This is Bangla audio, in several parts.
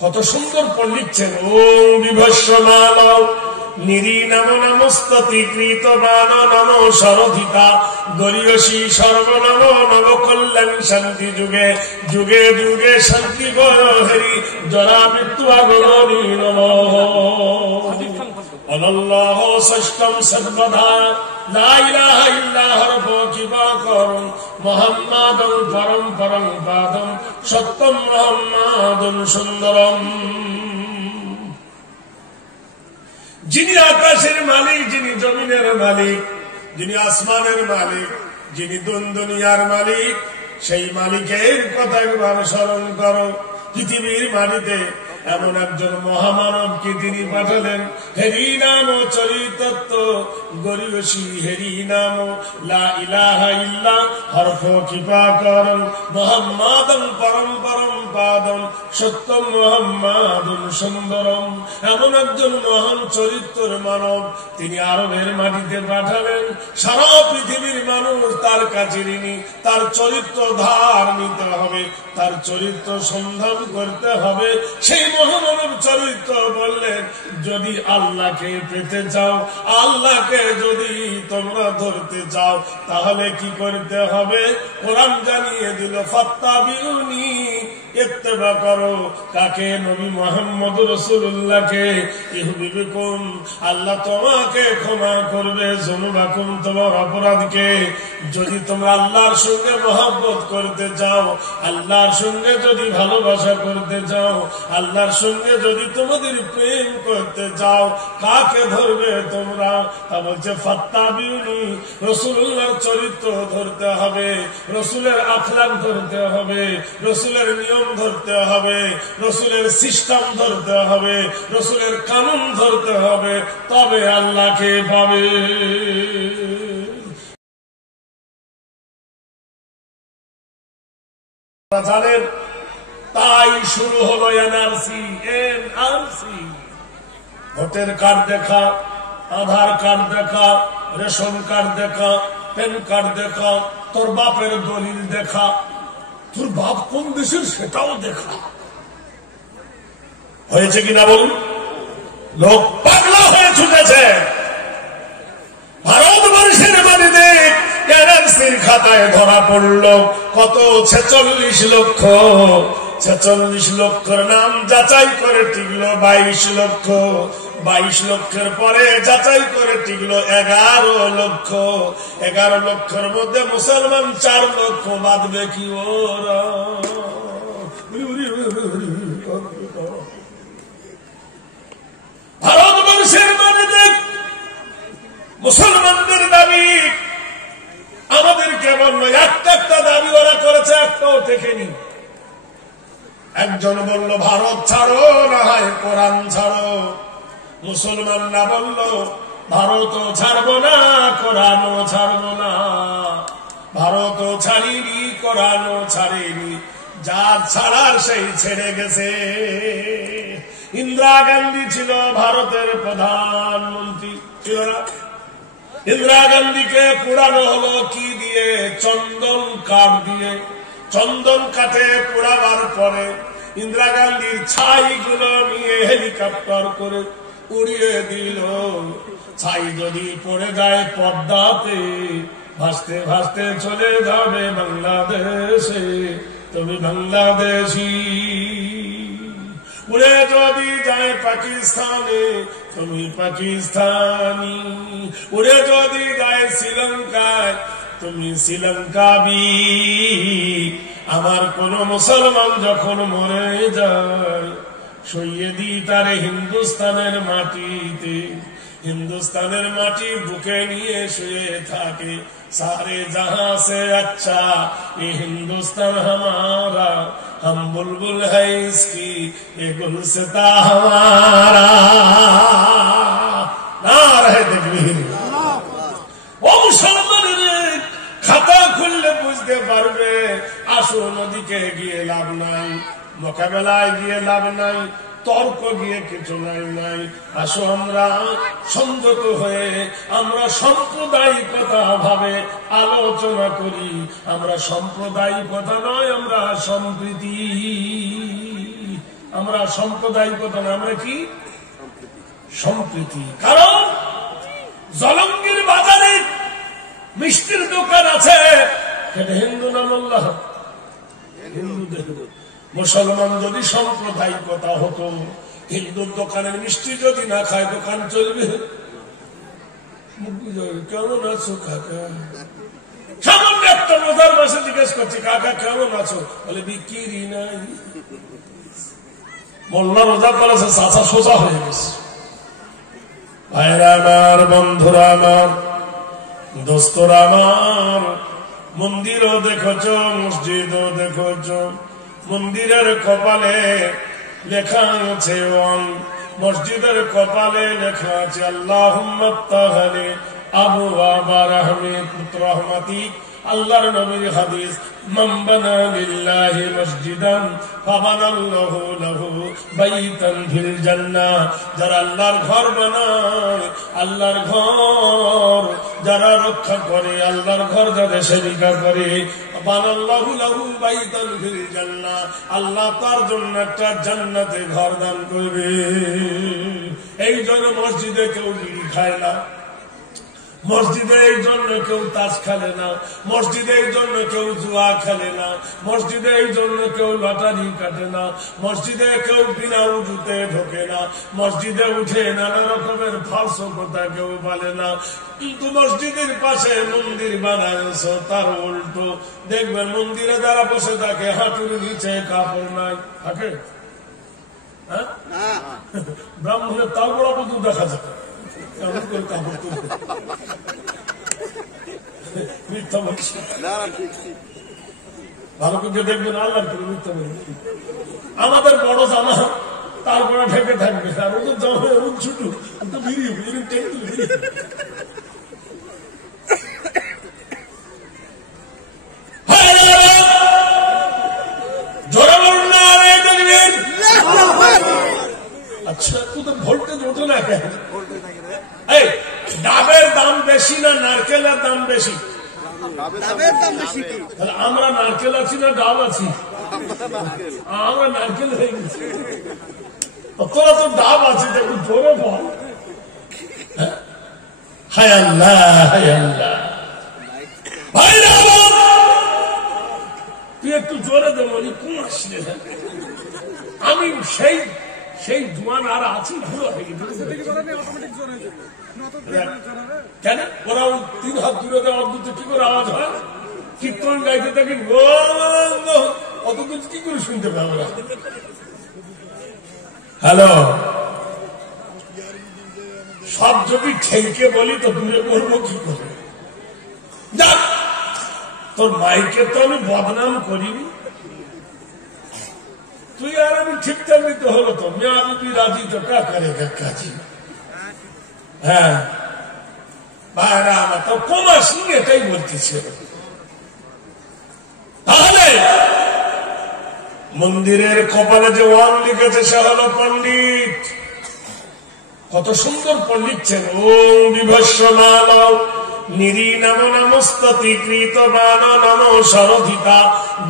কত সুন্দর করে লিখছেন, ওম বিভস্যমান নিরীনাম নমস্ততিকৃত মান নম সরধিতা গরিয়সী সর্বনম নব কল্যাণ শান্তি যুগে যুগে যুগে শান্তি বরহেরি জরা মৃত্যু আগমনী নমঃ অনল্লাহ ষষ্ঠম সর্বদা লা ইলাহা ইল্লাল্লাহর কিবা করুন মুহাম্মাদুন পরম পরম পাদম সত্যম মুহাম্মাদুন সুন্দরম। যিনি আকাশের মালিক, যিনি জমিনের মালিক, যিনি আসমানের মালিক, যিনি দুনিয়ার মালিক, সেই মালিকের কথা একবার স্মরণ করো। পৃথিবীর মাটিতে এমন একজন মহামানবকে তিনি পাঠালেন, হেরি নাম চরিতত্ব গরিয়সী, হেরি নাম লা ইলাহা ইল্লা হরফ কৃপা করম মুহাম্মাদুন পরম পরম পাদম সত্যম মুহাম্মাদুন সুন্দরম। এমন একজন মহান চরিত্রের মানব তিনি আরবের মাটিতে পাঠালেন। সারা পৃথিবীর মানুষ তার কাছে ঋণী, তার চরিত্র ধার নিতে হবে, তার চরিত্র সন্ধান করতে হবে। সেই মহামানব চরিত্র বললেন, যদি আল্লাহকে পেতে চাও, আল্লাহকে যদি তোমরা ধরতে চাও, তাহলে কি করতে হবে? কোরআন জানিয়ে দিল, ফাত্তাবিউনি, ইত্তেবা করো। কাকে? নবী মুহাম্মদ রাসূলুল্লাহকে। ইহবিবকুম, আল্লাহ তোমাকে ক্ষমা করবে, যুনুবাকুম, তোমার অপরাধকে। যদি তোমরা আল্লাহর সঙ্গে মহব্বত করতে চাও, আল্লাহর সঙ্গে যদি ভালোবাসা করতে চাও, আল্লাহর সঙ্গে যদি তোমাদের প্রেম করতে চাও, কাকে ধরবে তোমরা? তা বলছে ফাত্তাবিউনি, রাসূলুল্লাহর চরিত্র ধরতে হবে, রাসূলের আখলাক ধরতে হবে, রাসূলের নিয়ম ধরতে হবে, রাসূলের সিস্টেম ধরতে হবে, রাসূলের কানুন ধরতে হবে, তবে আল্লাহকে পাবে। জানেন, তাই শুরু হলো এনআরসি। ভোটার কার্ড দেখা, আধার কার্ড দেখা, রেশন কার্ড দেখা, প্যান কার্ড দেখা, তোর বাপের দলিল দেখা, তোর বাপ কোন দেশের সেটাও দেখা। হয়েছে কিনা বলুন? লোক পাগলা হয়ে ছুটেছে। ভারতবর্ষের মাটিতে এনআরসির খাতায় ধরা পড়ল কত? 46 লক্ষ। 46 লক্ষের নাম যাচাই করে টিকলো 22 লক্ষ। 22 লক্ষের পরে যাচাই করে টিকলো 11 লক্ষ। 11 লক্ষের মধ্যে মুসলমান 4 লক্ষ। বাঁধবে কি ওরা? ভারতবর্ষের মাটিতে মুসলমানদের দাবি আমাদেরকে বলল, একটা দাবি ওরা করেছে, একটাও টেকেনি। একজন বলল ভারত ছাড়ো, না হয় কোরআন ছাড়ো। মুসলমানরা বলল ভারতও ছাড়বো না, কোরআনও ছাড়বো না। ভারতও ছাড়িনি, কোরআনও ছাড়েনি, যার ছাড়ার সেই ছেড়ে গেছে। ইন্দিরা গান্ধী ছিল ভারতের প্রধানমন্ত্রী, ছিল না? ইন্দিরা গান্ধীকে পোড়ানো হলো কি দিয়ে? চন্দন কাঠ দিয়ে। চন্দন কাঠে পোড়াবার পরে ইন্দিরা গান্ধীর ছাইগুলো নিয়ে হেলিকপ্টার করে উড়িয়ে দিল। ছাই যদি পড়ে যায় পদ্মাতে, ভাসতে ভাসতে চলে যাবে বাংলাদেশে। তুমি বাংলাদেশি। উড়ে যদি যায় পাকিস্তানে, তুমি পাকিস্তানি। উড়ে যদি যায় শ্রীলঙ্কায়, তুমি শ্রীলঙ্কাবি। আমার কোন মুসলমান যখন মরে যায়, সইয়ে দিই তারে হিন্দুস্তানের মাটিতে। हिंदुस्तान माटी बुके निये शुए था कि सारे जहां से अच्छा ये हिंदुस्तान हमारा, हम बुलबुल है इसकी ये गुलसिता हमारा। ना रहे तकबीर। ओ मुसलमान खाता खुलले बुझते पारबे आसो नदी के गिये लाभ नाई, मोकाबेलाय गिये लाभ नाई, তর্ক গিয়ে কিছু নাই। আসো আমরা সংযত হয়ে আমরা সাম্প্রদায়িকতা ভাবে আলোচনা করি। আমরা সাম্প্রদায়িকতা নয়, আমরা সম্প্রীতি। আমরা সাম্প্রদায়িকতা না, আমরা কি সম্প্রীতি। কারণ জলঙ্গির বাজারে মিষ্টির দোকান আছে, এটা হিন্দু না মোল্লা? হিন্দুদের। মুসলমান যদি সাম্প্রদায়িকতা হতো, হিন্দুর দোকানের মিষ্টি যদি না খায় দোকান চলবে? কেমন আছো কাকা? সামান্য একটা রোজার মাসে জিজ্ঞেস করছি কাকা কেমন আছো, বলে বিক্রি নাই। মোল্লা রোজা করেছে, চাচা সোজা হয়ে গেছে। ভাইরা আমার, বন্ধুরা আমার, দোস্তরা আমার, মন্দিরও দেখছ, মসজিদও দেখছ, মন্দিরের কপালে লেখা আছে ওয়াং, মসজিদের কপালে লেখা আছে আল্লাহুম্মা ফতাহলি আবওয়াবা রাহমাতিক। আল্লাহর নবীর হাদিস, মান বানা লিল্লাহি মসজিদান ফাবানাল্লাহু লাহু বাইতান ফিল জান্নাহ। যারা আল্লাহর ঘর বানায়, আল্লাহর ঘর যারা রক্ষা করে, আল্লাহর ঘর যারা সেবিকা করে, বানাল্লাহু লাহু বাইতান ফিল জান্নাহ, আল্লাহ তার জন্য একটা জান্নাতে ঘর দান করবে। এই জন্য মসজিদে কেউ বিড়ি খায় না, মসজিদে এই জন্য কেউ তাস খেলে না, মসজিদে এই জন্য কেউ জুয়া খেলে না, মসজিদে এই জন্য কেউ লটারি কাটে না, মসজিদে কেউ বিনা উজুতে ঢোকে না, মসজিদে উঠে নানা রকমের ফালসো কথা কেউ বলে না। কিন্তু মসজিদের পাশে মন্দির বানায়ছ, তার উল্টো দেখবেন মন্দিরে যারা বসে থাকে হাঁটুর নিচে কাপড় নাই থাকে। হ্যাঁ, ব্রাহ্মণের তার বড় বধু দেখা যায় ভালো করে দেখবেন, আল্লাহ করে মিথ্যা বলবে। আমাদের বড় জামা তারপরে ঢেকে থাকবে, আর ওদের জামা এমন ছোট বেরিয়ে আচ্ছা, তোদের ভোল্টেজ ওঠে না কেন? এই ডাবের দাম বেশি না নারকেলের দাম বেশি? আমরা নারকেল আছি না ডাব আছি? আমরা নারকেল হয়ে গেছি। তোরা তো ডাব আছে, দেখুন জোরে বল। হায় আল্লাহ, হায় আল্লাহ। ভাই তুই একটু জোরে দেবো, কোন আসলে আমি সেই জোয়ান আর আছি, ভুল হয়ে গেছে কেন? ওরা 3 হাত দূরে দেওয়ার দুটো কি করে আওয়াজ হয়? কীর্তন গাইতে থাকি, অত দূর কি করে শুনতে পাবো? হ্যালো, সব যদি ঠেকে বলি তো দূরে বলবো কি করে? তোর মাইকে তো আমি বদনাম করিনি, তুই আর আমি ঠিকঠাক নিতে হলো তো মেয়া বিবি রাজি তো কা করে কাজী। হ্যাঁ ভাইরা আমার তো কমাস নিয়ে এটাই বলতেছে। তাহলে মন্দিরের কপালে যে ওয়ান লিখেছে সে হলো পণ্ডিত। কত সুন্দর পণ্ডিত ছিল। ওম বিভস্যমান নিরীনাম নমস্ততিকৃত মান নম সরধিতা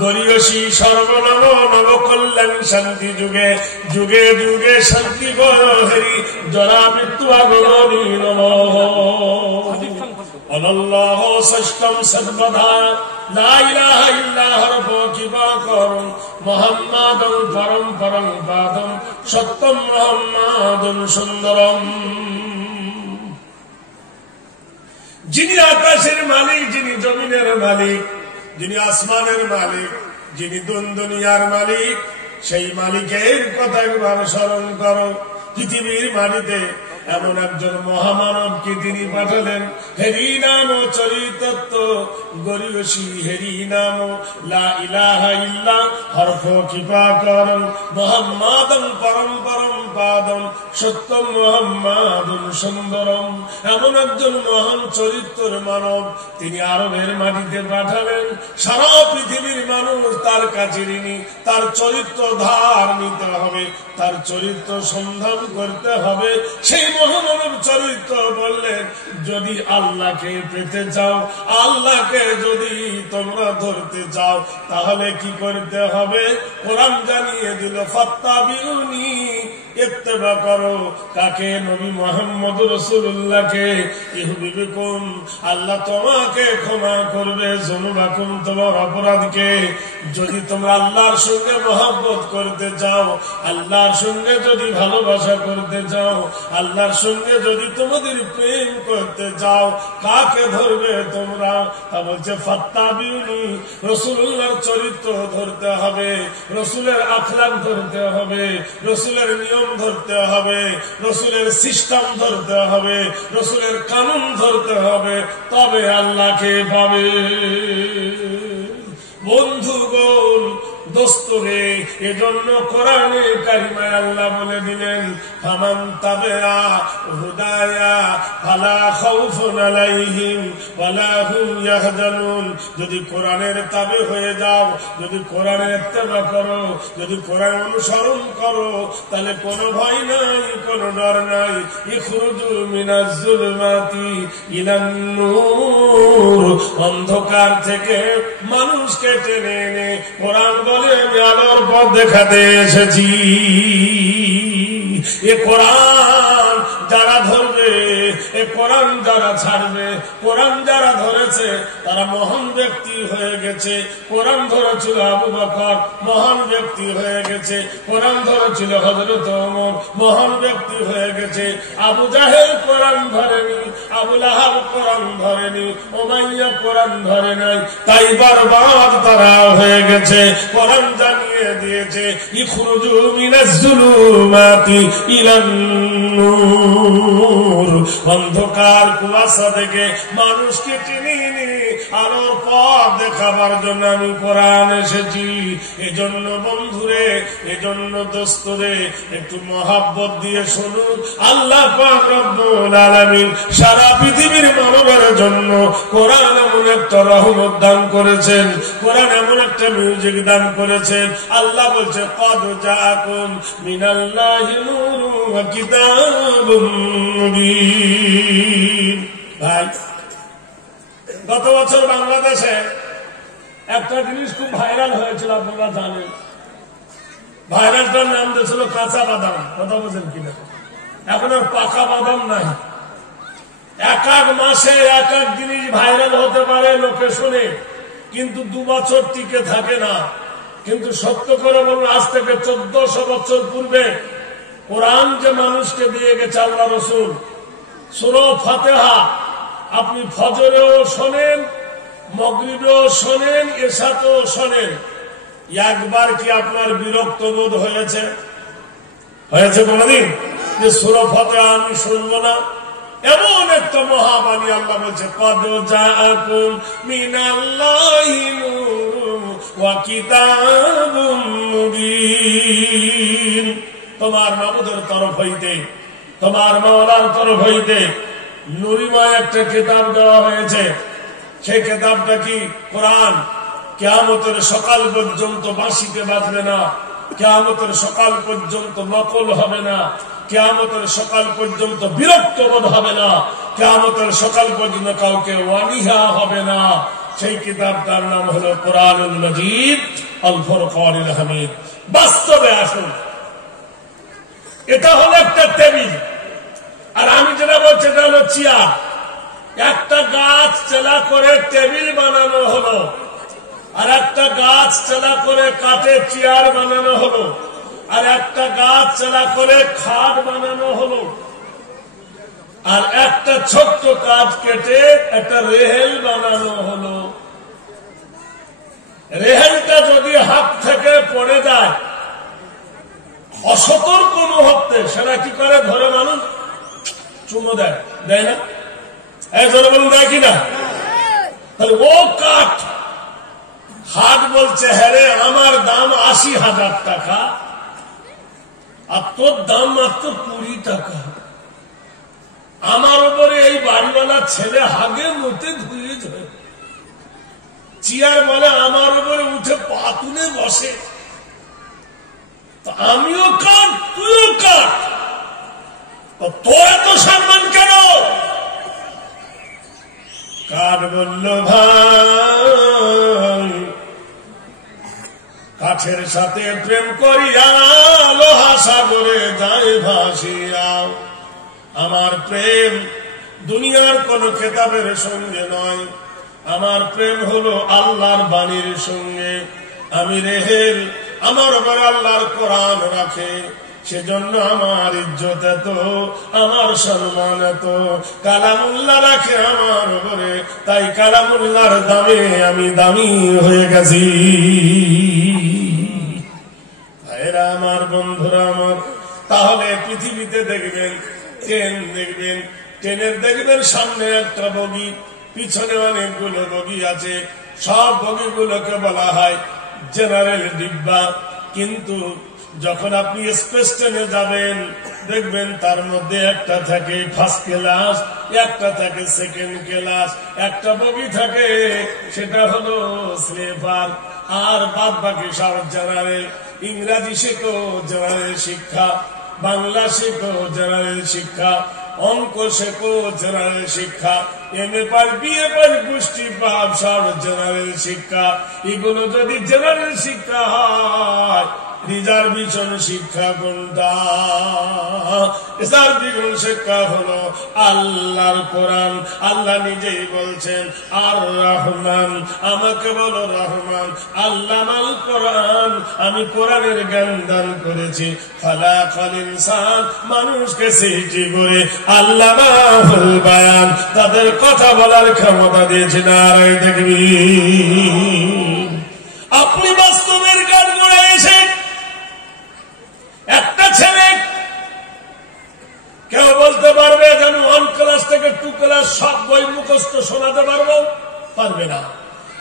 গরিয়সী সর্বনম নবকল্যাণ শান্তি যুগে যুগে যুগে শান্তি বহেরি জরা মৃত্যু আগরণী নম অনল্লাহ ষষ্ঠম সর্বদা লা ইলাহা ইল্লাল্লাহর কিবা করম মুহাম্মাদুম পরম পরম পাদম সত্যম মুহাম্মাদুম সুন্দরম। যিনি আকাশের মালিক, যিনি জমিনের মালিক, যিনি আসমানের মালিক, যিনি দুনিয়ার মালিক, সেই মালিকের কথা একবার স্মরণ করো। পৃথিবীর মাটিতে এমন একজন মহামানবকে তিনি পাঠালেন, হেরি নাম চরিতত্ব গরিয়সী, হেরি নাম লা ইলাহা ইল্লা হরফ কৃপাকরম মুহাম্মাদুম পরম পরম পাদম সত্যম মুহাম্মাদুম সুন্দরম। এমন একজন মহান চরিত্রের মানব তিনি আরবের মাটিতে পাঠালেন। সারা পৃথিবীর মানুষ তার কাছে ঋণী, তার চরিত্র ধার নিতে হবে। হবে, তার চরিত্র সন্ধান করতে হবে। সেই মহামানব চরিত্র বললেন, যদি আল্লাহকে পেতে চাও, আল্লাহকে যদি তোমরা ধরতে চাও, তাহলে কি করতে হবে? কোরআন জানিয়ে দিল, ফাত্তাবিউনি, ইত্তেবা করো। কাকে? নবী মুহাম্মদ রাসূলুল্লাহকে। ইহবিবকুম, আল্লাহ তোমাকে ক্ষমা করবে, যুনুবাকুম, তোমার অপরাধকে। যদি তোমরা আল্লাহর সঙ্গে মহব্বত করতে চাও, আল্লাহর সঙ্গে যদি ভালোবাসা করতে চাও, আল্লাহর সঙ্গে যদি তোমাদের প্রেম করতে চাও, কাকে ধরবে তোমরা? তা বলছে ফাত্তাবিউনি, রাসূলুল্লাহর চরিত্র ধরতে হবে, রাসূলের আখলাক ধরতে হবে, রাসূলের নিয়ম ধরতে হবে, রাসূলের সিস্টেম ধরতে হবে, রাসূলের কানুন ধরতে হবে, তবে আল্লাহকে পাবে। বন্ধুগণ, দোস্তরে, এজন্য কোরআনে কারিমায় আল্লাহ বলে দিলেন, ফামান তাবিআ হুদায়া ফালা খাউফুন আলাইহিম ওয়ালা হুম ইয়াহজানুন। যদি কোরআনের তাবে হয়ে যাও, যদি কোরআনের ইত্তেবা করো, যদি কোরআন অনুসরণ করো, তাহলে কোনো ভয় নাই, কোনো ডর নাই। ইখরুজু মিনাজ যুলমাতি ইলান নূর, অন্ধকার থেকে মানুষকে টেনে এনে কোরআন বলে আমি আলোর পথ দেখাতে এসেছি। এ কোরআন যারা ধরবে, এ কোরআন যারা ছাড়বে, কোরআন যারা ধরেছে তারা মহান ব্যক্তি হয়ে গেছে। কোরআন ধরেছিল আবু বকর, মহান ব্যক্তি হয়ে গেছে। কোরআন ধরেছিল হযরত ওমর, মহান ব্যক্তি হয়ে গেছে। আবু জাহেল কোরআন ধরেনি, আবু লাহাব কোরআন ধরেনি, উমাইয়া কোরআন ধরে নাই, তাই বরবাদ তারা হয়ে গেছে। কোরআন জানিয়ে দিয়েছে, ইখরুজু মিনাজ যুলুমাতি ইলান নূর, অন্ধকার কুয়াশা থেকে মানুষকে টেনে এনে আলোর পথ দেখাবার জন্য আমি কোরআন এসেছি। এজন্য বন্ধুরে, এজন্য দোস্তরে, একটু মহাব্বত দিয়ে শুনুন, আল্লাহ পাক রব্বুল আলামিন সারা পৃথিবীর মানবের জন্য কোরআন এমন একটা রহমত দান করেছেন, কোরআন এমন একটা মিউজিক দান করেছেন। আল্লাহ বলছে, কদ জাআকুম মিনাল্লাহি নূরুন ওয়া কিতাবুম মুবিন। ভাই, গত বছর বাংলাদেশে একটা জিনিস খুব ভাইরাল হয়েছিল, আপনারা জানেন। ভাইরালটার নাম দিয়েছিল কাঁচা বাদাম। কথা বলছেন কিনা? এখন আর পাকা বাদাম নাই। এক এক মাসে এক এক জিনিস ভাইরাল হতে পারে, লোকে শুনে, কিন্তু 2 বছর টিকে থাকে না। কিন্তু সত্য করে বলুন, আজ থেকে 1400 বছর পূর্বে কোরআন যে মানুষকে দিয়ে গেছে আল্লাহ রসুল, সূরা ফাতিহা আপনি ফজরেও শোনেন, মাগরিবেও শোনেন, এশাতেও শোনেন, একবার কি আপনার বিরক্ত বোধ হয়েছে? হয়েছে কোনদিন যে সূরা ফাতিহা আমি শুনবো না? এমন একটা মহাবাণী আল্লাহ বলছে, কদ জাআকুম মিনাল্লাহি নূরুন ওয়া কিতাবুম মুবিন। তোমার মাবুদের তরফ হইতে, তোমার মাওলার তরফ হইতে নুরিময় একটা কিতাব দেওয়া হয়েছে। সেই কিতাবটা কি? কোরআন। কিয়ামতের সকাল পর্যন্ত বাঁশিতে বাজবে না, কিয়ামতের সকাল পর্যন্ত নকল হবে না, কিয়ামতের সকাল পর্যন্ত বিরক্ত বোধ হবে না, কিয়ামতের সকাল পর্যন্ত কাউকে ওয়ানিহা হবে না। সেই কিতাবটার নাম হলো কোরআনুল মজিদ আল ফুরকানুল হামিদ। বাস্তবে আসুন, এটা হলো একটা টেবিল, আর আমি যেটা বলছি এটা হলো চেয়ার। একটা গাছ চেলা করে টেবিল বানানো হলো, আর একটা গাছ চেলা করে কাঠের চেয়ার বানানো হলো, আর একটা গাছ চেলা করে খাট বানানো হলো, আর একটা ছোট্ট কাঠ কেটে একটা রেহেল বানানো হলো। রেহেলটা যদি হাত থেকে পড়ে যায় অসতর্ক মুহূর্তে, সেটা কি করে? ধরে মানুষ চুমো দেয়, দেয় না? এই ধরে বলুন, দেয় কিনা? তাহলে ও কাঠ, হাট বলছে, হ্যাঁ রে, আমার দাম 80,000 টাকা, আর তোর দাম মাত্র 20 টাকা। আমার উপরে এই বাড়িওয়ালা ছেলে হাগে মতে ধুয়ে ধরে, চেয়ার বলে আমার উপরে উঠে পা তুলে বসে। তো আমিও কাট, তুইও কাট, তোর এত সম্মান কেন? কাঠ বলল, ভাই কাঠের সাথে প্রেম করিয়া লোহা সাগরে যায় ভাসিয়া। আমার প্রেম দুনিয়ার কোন খেতাবের সঙ্গে নয়, আমার প্রেম হলো আল্লাহর বাণীর সঙ্গে। আমি রেহেল, আমার উপর আল্লাহর কোরআন রাখে, সেজন্য আমার ইজ্জত এত, আমার সম্মান এত। কালামুল্লাহ রাখে আমার উপরে, তাই কালামুল্লাহর দামে আমি দামি হয়ে গেছি। ভাইরা আমার, বন্ধুরা আমার, তাহলে পৃথিবীতে দেখবেন ট্রেন, দেখবেন ট্রেনের দেখবেন সামনে একটা বগি, পিছনে অনেকগুলো বগি আছে। সব বগিগুলোকে বলা হয় জেনারেল ডিব্বা। কিন্তু যখন আপনি এক্সপ্রেস ট্রেনে যাবেন, দেখবেন তার মধ্যে একটা থাকে ফার্স্ট ক্লাস, একটা থাকে সেকেন্ড ক্লাস, একটা বগি থাকে সেটা হলো স্লিপার, আর বাদ বাকি সব জেনারেল। ইংরাজি শেখো জেনারেল শিক্ষা, বাংলা শেখো জেনারেল শিক্ষা, অঙ্ক শেখো জেনারেল শিক্ষা, এমএ পার, বিএ পার, গোষ্ঠী পার, সব জেনারেল শিক্ষা। এগুলো যদি জেনারেল শিক্ষা হয়, রিজার্ভেশন শিক্ষা কোনটা? রিজার্ভেশন শিক্ষা হলো আল্লাহর কোরআন। আল্লাহ নিজেই বলছেন আর রহমান, আমাকে বলো রহমান, আল্লামাল কোরআন, আমি কোরআনের জ্ঞান দান করেছি। খালাকাল ইনসান, মানুষকে সৃষ্টি করে আল্লামাহুল বায়ান, তাদের কথা বলার ক্ষমতা দিয়েছেন। আর দেখবি আপনি বাস্তবের গান করে এসে একটা ছেলে, কেউ বলতে পারবে যেন 1 ক্লাস থেকে 2 ক্লাস সব বই মুখস্থ শোনাতে পারবো? পারবে না।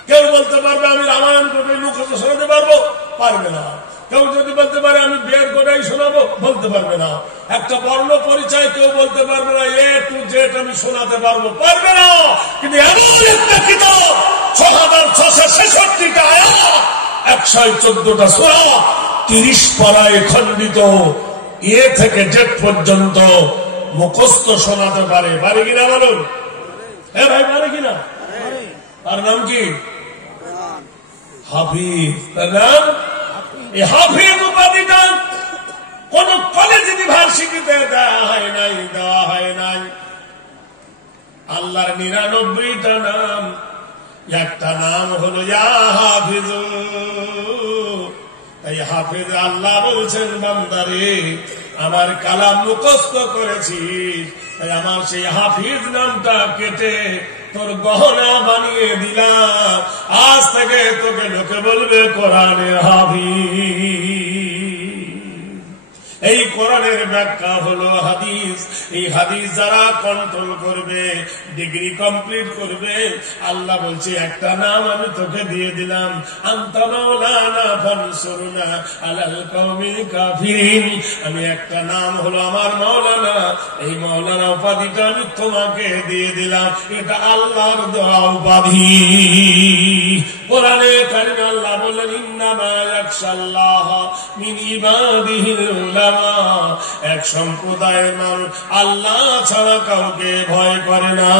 কেউ বলতে পারবে আমি রামায়ণ বই মুখস্থ শোনাতে পারবো? পারবে না। কেউ যদি বলতে পারে আমি বের গোটাই শোনাবো? বলতে পারবে না। একটা বর্ণ পরিচয় কেউ বলতে পারবে না, এ টু জেড আমি শোনাতে পারবো? পারবে না। কিন্তু এমন একটা কিতাব 6666টা আয়াত, 114টা সূরা, 30 পারায় খণ্ডিত, এ থেকে জেড পর্যন্ত মুখস্থ শোনাতে পারে। পারে কিনা বলুন? হ্যাঁ ভাই, পারে কিনা? তার নাম কি? হাফিজ। তার নাম এই হাফিজ উপাধিটা কোন কলেজ ইউনিভার্সিটিতে দেওয়া হয় নাই, দেওয়া হয় নাই। আল্লাহর 99টা নাম, একটা নাম হলো ইয়া হাফিজ। এই হাফিজ আল্লাহ বলছেন, বান্দারে আমার কালাম মুখস্থ করেছিস, তাই আমার সেই হাফিজ নামটা কেটে তোর গহনা বানিয়ে দিলাম। আজ থেকে তোকে লোকে বলবে কোরআনের হাফিজ। এই কোরআনের ব্যাখ্যা হলো হাদিস। এই হাদিস যারা কন্ট্রোল করবে, ডিগ্রি কমপ্লিট করবে, আল্লাহ বলছে একটা নাম আমি তোকে দিয়ে দিলাম, আনতা মাওলানা ফানসুরনা আলাল কওমিল কাফিরিন। আমি একটা নাম হলো আমার মাওলানা, এই মাওলানা উপাধিটা আমি তোমাকে দিয়ে দিলাম। এটা আল্লাহর দেওয়া উপাধি। কোরআনে কারিমে আল্লাহ বললেন, ইন্নামা ইয়াখশাল্লাহ মিন ইবাদিহিল উলামা। এক সম্প্রদায়ের মানুষ আল্লাহ ছাড়া কাউকে ভয় করে না।